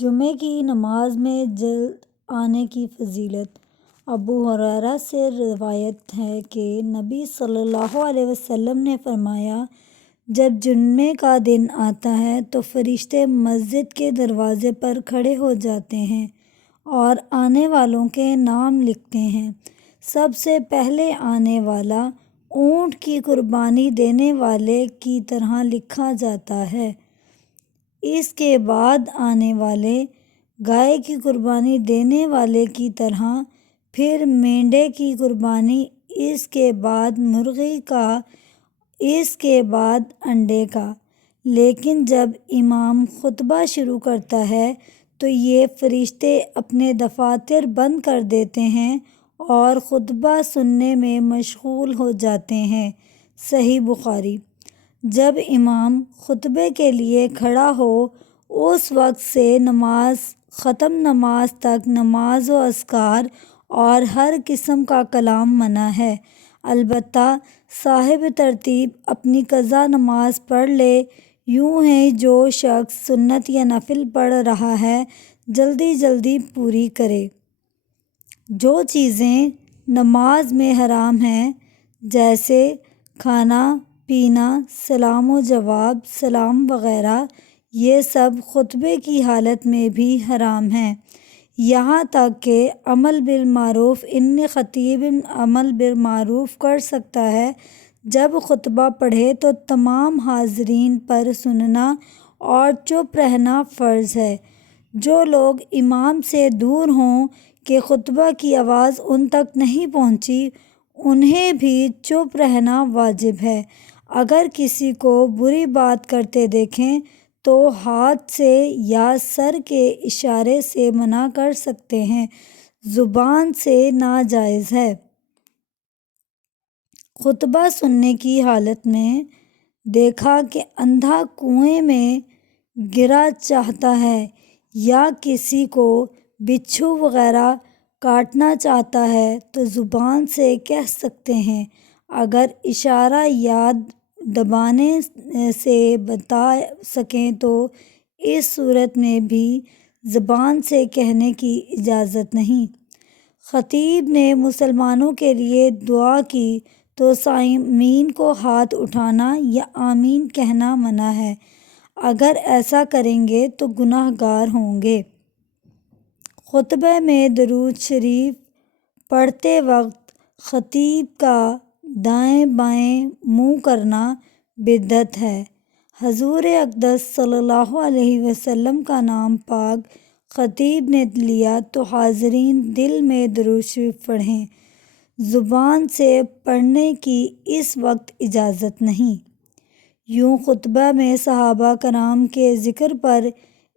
جمعے کی نماز میں جلد آنے کی فضیلت۔ ابو ہریرہ سے روایت ہے کہ نبی صلی اللہ علیہ وسلم نے فرمایا، جب جمعے کا دن آتا ہے تو فرشتے مسجد کے دروازے پر کھڑے ہو جاتے ہیں اور آنے والوں کے نام لکھتے ہیں۔ سب سے پہلے آنے والا اونٹ کی قربانی دینے والے کی طرح لکھا جاتا ہے، اس کے بعد آنے والے گائے کی قربانی دینے والے کی طرح، پھر مینڈے کی قربانی، اس کے بعد مرغی کا، اس کے بعد انڈے کا۔ لیکن جب امام خطبہ شروع کرتا ہے تو یہ فرشتے اپنے دفاتر بند کر دیتے ہیں اور خطبہ سننے میں مشغول ہو جاتے ہیں۔ صحیح بخاری۔ جب امام خطبے کے لیے کھڑا ہو اس وقت سے ختم نماز تک نماز و اذکار اور ہر قسم کا کلام منع ہے، البتہ صاحب ترتیب اپنی قضا نماز پڑھ لے۔ یوں ہے جو شخص سنت یا نفل پڑھ رہا ہے جلدی جلدی پوری کرے۔ جو چیزیں نماز میں حرام ہیں جیسے کھانا پینا، سلام و جواب، سلام وغیرہ، یہ سب خطبے کی حالت میں بھی حرام ہیں، یہاں تک کہ امر بالمعروف، خطیب امر بالمعروف کر سکتا ہے۔ جب خطبہ پڑھے تو تمام حاضرین پر سننا اور چپ رہنا فرض ہے۔ جو لوگ امام سے دور ہوں کہ خطبہ کی آواز ان تک نہیں پہنچی، انہیں بھی چپ رہنا واجب ہے۔ اگر کسی کو بری بات کرتے دیکھیں تو ہاتھ سے یا سر کے اشارے سے منع کر سکتے ہیں، زبان سے ناجائز ہے۔ خطبہ سننے کی حالت میں دیکھا کہ اندھا کنویں میں گرنا چاہتا ہے یا کسی کو بچھو وغیرہ کاٹنا چاہتا ہے تو زبان سے کہہ سکتے ہیں۔ اگر اشارہ یا دبانے سے بتا سکیں تو اس صورت میں بھی زبان سے کہنے کی اجازت نہیں۔ خطیب نے مسلمانوں کے لیے دعا کی تو سامعین کو ہاتھ اٹھانا یا آمین کہنا منع ہے، اگر ایسا کریں گے تو گناہ گار ہوں گے۔ خطبے میں درود شریف پڑھتے وقت خطیب کا دائیں بائیں منہ کرنا بدعت ہے۔ حضور اقدس صلی اللہ علیہ وسلم کا نام پاک خطیب نے لیا تو حاضرین دل میں درود شریف پڑھیں، زبان سے پڑھنے کی اس وقت اجازت نہیں۔ یوں خطبہ میں صحابہ کرام کے ذکر پر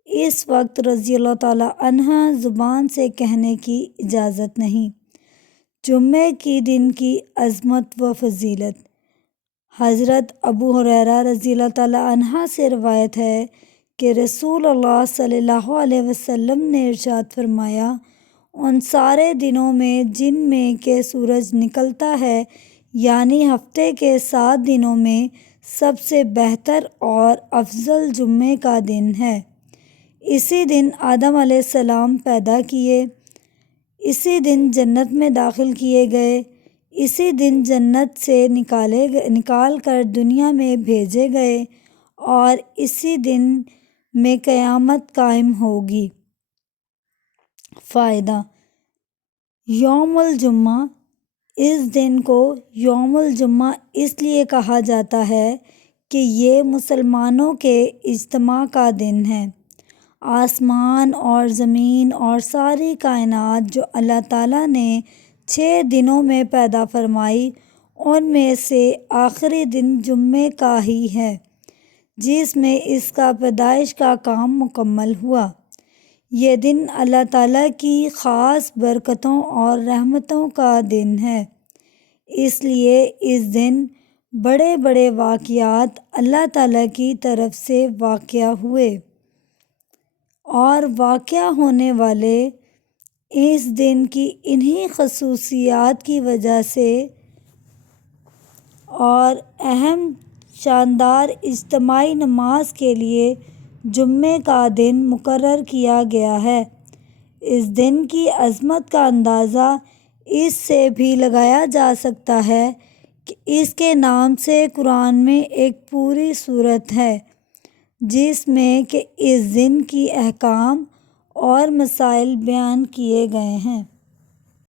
اس وقت رضی اللہ تعالیٰ عنہ زبان سے کہنے کی اجازت نہیں۔ جمعے کے دن کی عظمت و فضیلت۔ حضرت ابو ہریرہ رضی اللہ تعالیٰ عنہ سے روایت ہے کہ رسول اللہ صلی اللہ علیہ وسلم نے ارشاد فرمایا، ان سارے دنوں میں جن میں کہ سورج نکلتا ہے، یعنی ہفتے کے 7 دنوں میں سب سے بہتر اور افضل جمعے کا دن ہے۔ اسی دن آدم علیہ السلام پیدا کیے، اسی دن جنت میں داخل کیے گئے، اسی دن جنت سے نکال کر دنیا میں بھیجے گئے اور اسی دن میں قیامت قائم ہوگی۔ فائدہ: یوم الجمعہ۔ اس دن کو یوم الجمعہ اس لیے کہا جاتا ہے کہ یہ مسلمانوں کے اجتماع کا دن ہے۔ آسمان اور زمین اور ساری کائنات جو اللہ تعالیٰ نے 6 دنوں میں پیدا فرمائی، ان میں سے آخری دن جمعے کا ہی ہے جس میں اس کا پیدائش کا کام مکمل ہوا۔ یہ دن اللہ تعالیٰ کی خاص برکتوں اور رحمتوں کا دن ہے، اس لیے اس دن بڑے بڑے واقعات اللہ تعالیٰ کی طرف سے واقع ہوئے اور واقع ہونے والے اس دن کی انہی خصوصیات کی وجہ سے اور اہم شاندار اجتماعی نماز کے لیے جمعے کا دن مقرر کیا گیا ہے۔ اس دن کی عظمت کا اندازہ اس سے بھی لگایا جا سکتا ہے کہ اس کے نام سے قرآن میں ایک پوری سورت ہے جس میں کہ اس دن کی احکام اور مسائل بیان کیے گئے ہیں۔